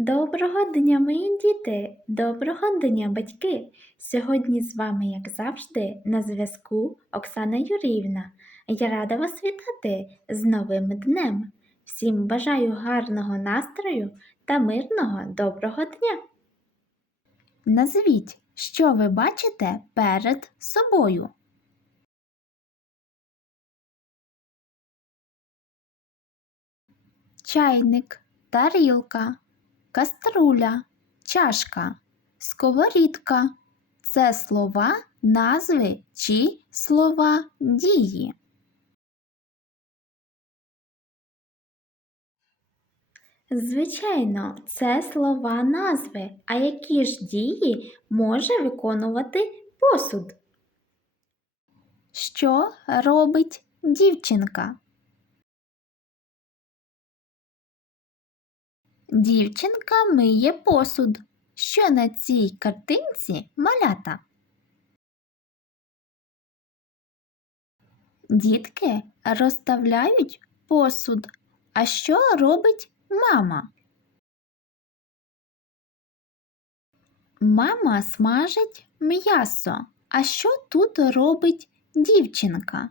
Доброго дня, мої діти! Доброго дня, батьки! Сьогодні з вами, як завжди, на зв'язку Оксана Юріївна. Я рада вас вітати з новим днем. Всім бажаю гарного настрою та мирного доброго дня. Назвіть, що ви бачите перед собою. Чайник, тарілка, каструля, чашка, сковорідка це слова, назви чи слова дії. Звичайно, це слова назви. А які ж дії може виконувати посуд? Що робить дівчинка? Дівчинка миє посуд. Що на цій картинці малята? Дітки розставляють посуд. А що робить мама? Мама смажить м'ясо. А що тут робить дівчинка?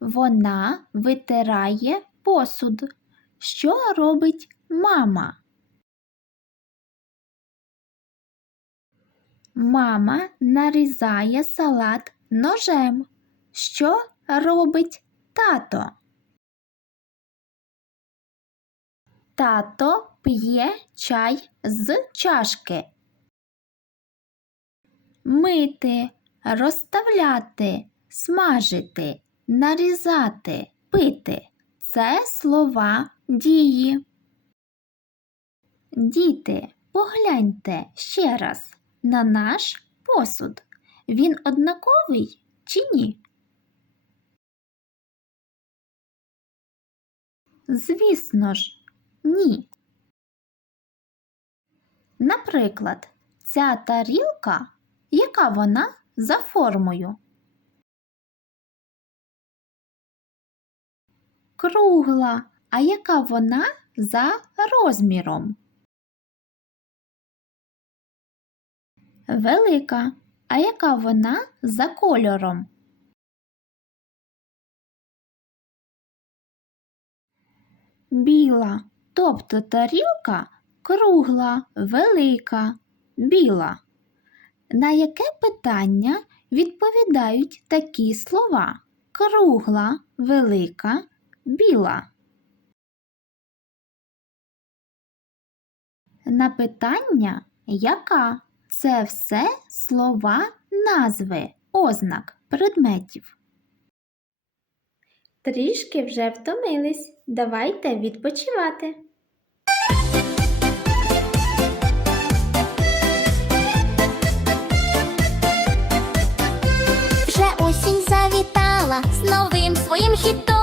Вона витирає посуд. Що робить мама? Мама нарізає салат ножем. Що робить тато? Тато п'є чай з чашки. Мити, розставляти, смажити, нарізати, пити це слова дії. Діти, погляньте ще раз на наш посуд. Він однаковий чи ні? Звісно ж, ні. Наприклад, ця тарілка, яка вона за формою? Кругла, а яка вона за розміром? Велика, а яка вона за кольором? Біла, тобто тарілка кругла, велика, біла. На яке питання відповідають такі слова? Кругла, велика, біла. На питання яка? Це все слова назви, ознак предметів. Трішки вже втомились. Давайте відпочивати. Вже осінь завітала з новим своїм хітом,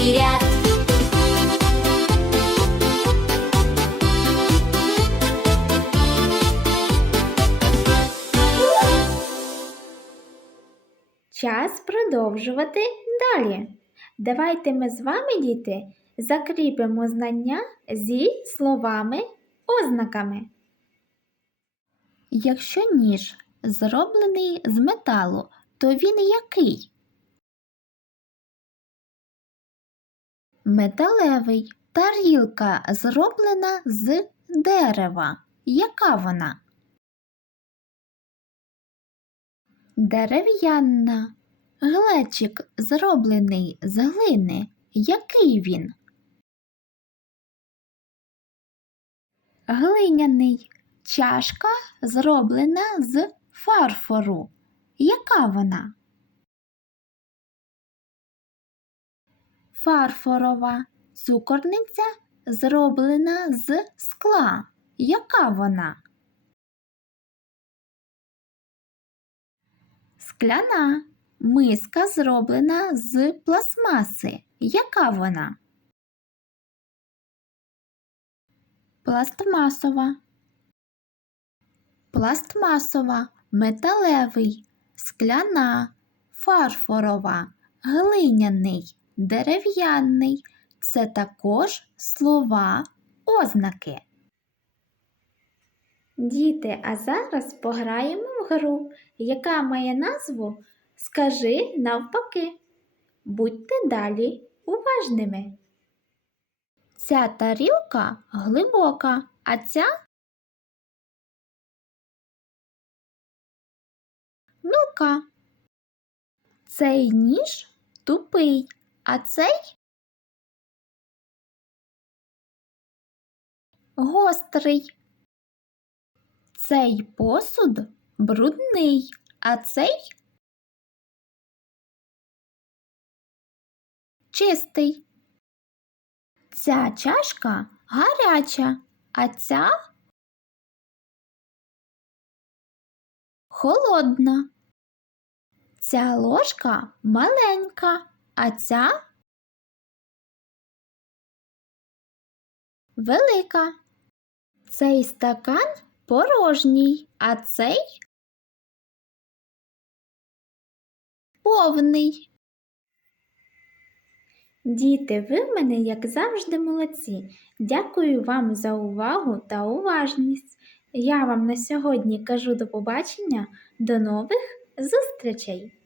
звірят. Час продовжувати далі. Давайте ми з вами, діти, закріпимо знання зі словами ознаками. Якщо ніж зроблений з металу, то він який? Металевий. Тарілка зроблена з дерева. Яка вона? Дерев'яна. Глечик зроблений з глини. Який він? Глиняний. Чашка зроблена з фарфору. Яка вона? Фарфорова. Цукорниця зроблена з скла. Яка вона? Скляна. Миска зроблена з пластмаси. Яка вона? Пластмасова. Пластмасова, металевий, скляна, фарфорова, глиняний, дерев'яний. Це також слова ознаки. Діти, а зараз пограємо в гру, яка має назву Скажи навпаки. Будьте далі уважними. Ця тарілка глибока, а ця мілка. Цей ніж тупий, а цей гострий. Цей посуд брудний, а цей чистий. Ця чашка гаряча, а ця холодна. Ця ложка маленька, а ця велика. Цей стакан порожній, а цей повний. Діти, ви в мене, як завжди, молодці. Дякую вам за увагу та уважність. Я вам на сьогодні кажу до побачення, до нових зустрічей!